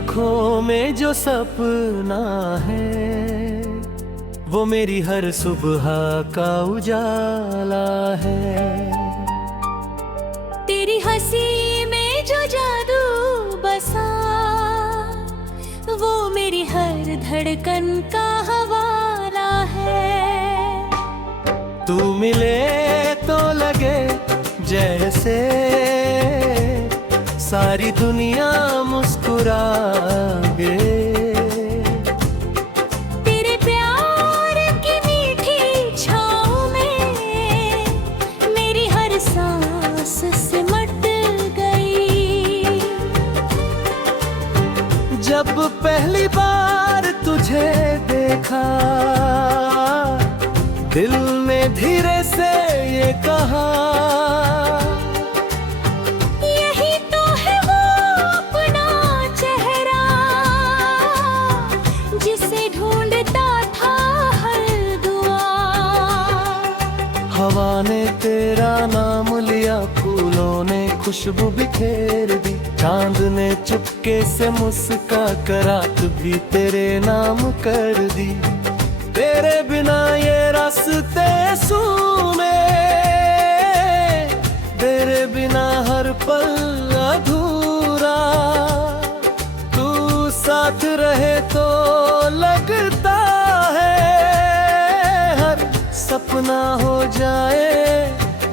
आंखों में जो सपना है वो मेरी हर सुबह का उजाला है। तेरी हंसी में जो जादू बसा वो मेरी हर धड़कन का हवाला है। तू मिले तो लगे जैसे सारी दुनिया मुस्कुरा गए। तेरे प्यार की मीठी छाँव में मेरी हर सांस सिमट गई। जब पहली बार तुझे देखा दिल ने धीरे से ये कहा, यही तो है वो अपना चेहरा जिसे ढूंढता था हर दुआ। हवा ने तेरा नाम लिया, फूलों ने खुशबू बिखेर दी, चांद ने चुपके से मुस्का कर रात भी तेरे नाम कर दी। तेरे बिना ये रास्ते सूने, तेरे बिना हर पल अधूरा। तू साथ रहे तो लगता है हर सपना हो जाए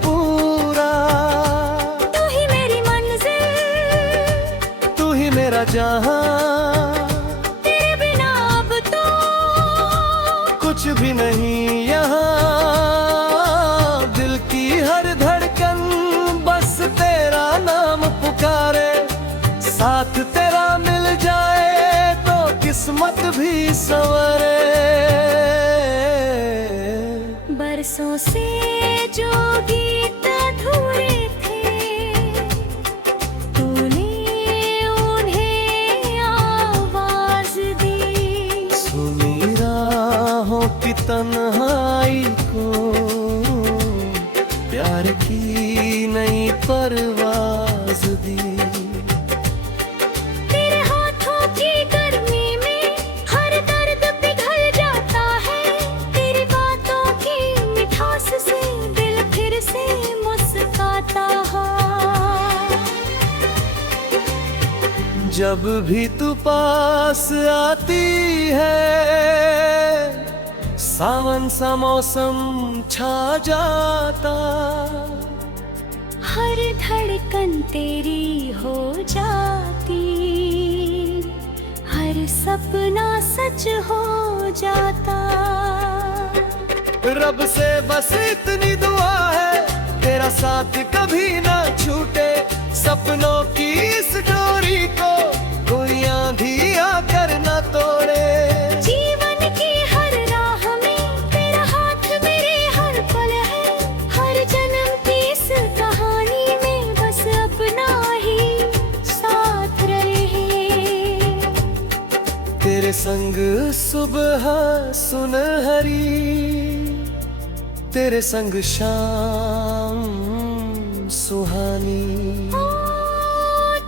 पूरा। तू ही मेरी मंजिल, तू ही मेरा जहां, तेरे बिना अब तो कुछ भी नहीं यहाँ। दिल की हर धड़कन बस तेरा नाम पुकारे, साथ तेरा मिल जाए तो किस्मत भी संवरे। बरसों से जो गीत अधूरे थे तूने उन्हें आवाज दी। सुनी राहों की तन्हाई को, प्यार की नई परवाज दी। तेरे हाथों की गर्मी में हर दर्द पिघल जाता है, तेरी बातों की मिठास से दिल फिर से मुस्कुराता है। जब भी तू पास आती है सावन सा मौसम छा जाता। हर धड़कन तेरी हो जाती, हर सपना सच हो जाता। रब से बस इतनी दुआ है तेरा साथ कभी ना छूटे, सपनों की इस डोरी को कोई आंधी आकर ना तोड़े। जीवन की हर राह में तेरा हाथ मेरे हर पल है, हर जन्म की इस कहानी में बस अपना ही साथ रहे। तेरे संग सुबह सुनहरी, तेरे संग शाम सुहानी। ओ,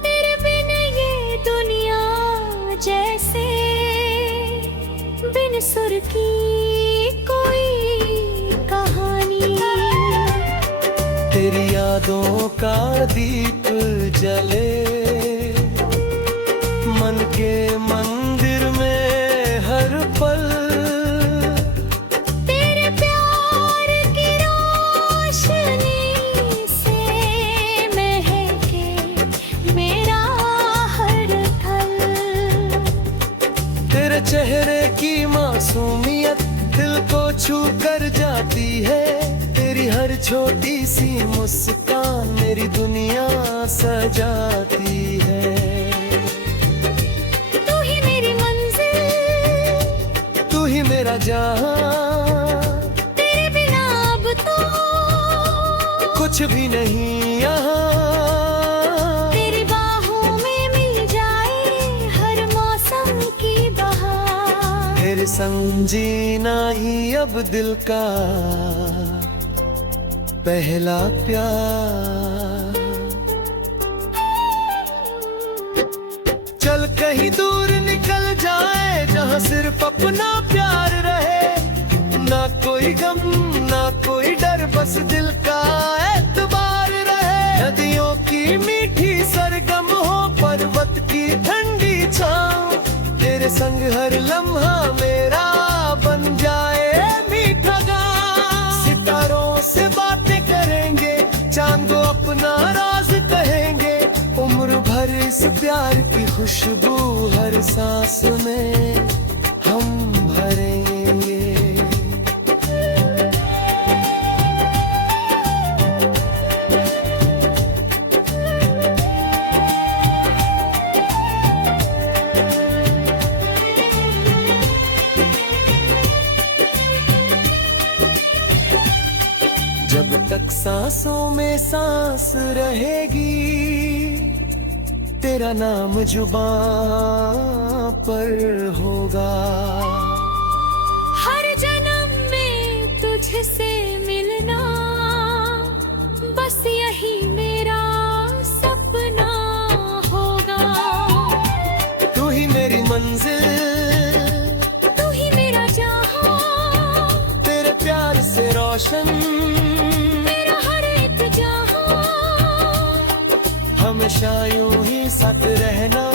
तेरे बिन ये दुनिया जैसे बिन सुर की कोई कहानी। तेरी यादों का दीप जले मन के मंदिर में हर पल। तेरे प्यार की रोशनी से महके मेरा हर पल। तेरे चेहरे की मासूमियत दिल को छू कर जाती है, तेरी हर छोटी सी मुस्कान मेरी दुनिया सजाती है। तू ही मेरी मंजिल, तू ही मेरा जहां, तेरे बिना अब तो कुछ भी नहीं यहाँ। तेरी बाहों में मिल जाए हर मौसम की बहार। तेरे संग जीना ही अब दिल का पहला प्यार। चल कहीं दूर निकल जाए जहाँ सिर्फ अपना प्यार रहे, ना कोई गम ना कोई डर, बस दिल का एतबार रहे। नदियों की मीठी सरगम हो, पर्वत की ठंडी छाँव, तेरे संग हर लम्हा मेरा बन जाए मीठा गाँव। सितारों से बातें करेंगे, चांद को अपना राज कहेंगे, उम्र भर इस प्यार की खुशबू हर सांस में हम भरेंगे। जब तक सांसों में सांस रहेगी, तेरा नाम जुबां पर होगा। हर जन्म में तुझसे मिलना, बस यही मेरा सपना होगा। तू ही मेरी मंजिल, तू ही मेरा जहां, तेरे प्यार से रोशन मेरा हर एक जहां। हमेशा यूं ही साथ रहना।